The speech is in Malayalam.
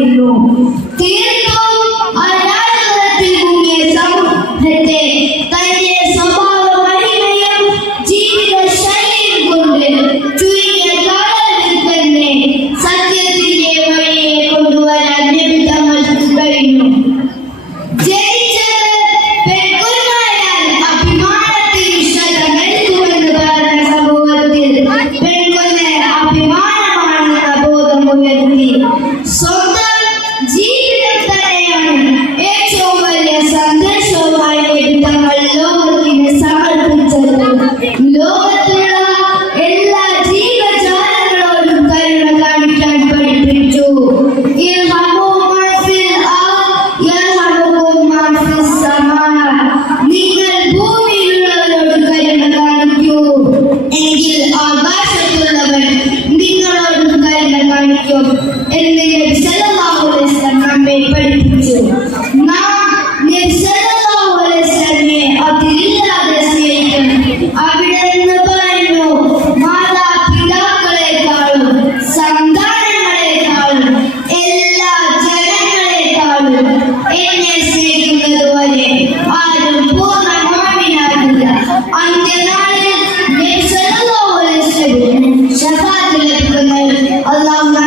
കല്ലുകളുമായിരുന്നു തീർത്തും അനാചാരത്തിൽ മുങ്ങിയ സമൂഹത്തെ തന്റെ സ്വഭാവ മഹിമയും ജീവിത ശൈലിയും കൊണ്ട് ചുരുങ്ങിയ കാലത്തിൽ തന്നെ സത്യത്തിന്റെ വഴിയെ കൊണ്ടുവരാൻ നബി തങ്ങൾക്ക് കഴിഞ്ഞു ജനിച്ചത് പെൺകുഞ്ഞായാൽ അഭിമാനത്തിൽ ശ്രദ്ധ നൽകുമെന്ന് പറഞ്ഞ സമൂഹത്തിൽ പെൺകുഞ്ഞ് അഭിമാനമാണെന്ന ബോധം ഉയർത്തി. സ്വന്തം will or but Allah